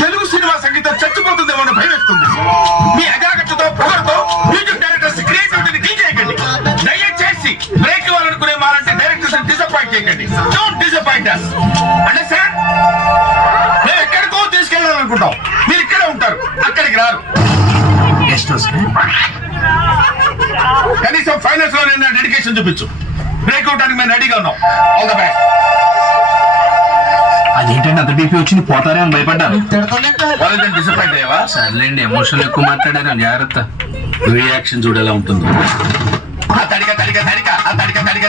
Telugu cinema సంగీతం చచ్చిపోతుందేమో అని భయం వేస్తుంది. మీ అజాగ్రత్తతో పొగరుతో మ్యూజిక్ డైరెక్టర్స్ క్రియేటివిటీని డీ చేయకండి. దయచేసి బ్రేక్ ఇవ్వాలనుకునే మారంటే డైరెక్టర్స్ డిసప్పాయింట్ చేయకండి. Don't disappoint us. అంటే సార్ మేము ఎక్కడికో తీసుకెళ్ళాలనుకుంటాం, మీరు ఇక్కడే ఉంటారు, అక్కడికి రారు. కనీసం ఫైనల్స్ లో నేను డెడికేషన్ చూపించు. బ్రేక్ అవడానికి మేము రెడీగా ఉన్నాం. All the best. అదేంటంటే అంత బీపీ వచ్చింది, పోతారే అని భయపడ్డాను. వాళ్ళని డిసప్పాయింట్ అయ్యావా? సర్లేండి, ఎమోషనల్ ఎక్కువ మాట్లాడారు, జాగ్రత్త. రియాక్షన్ చూడేలా ఉంటుంది. తడిక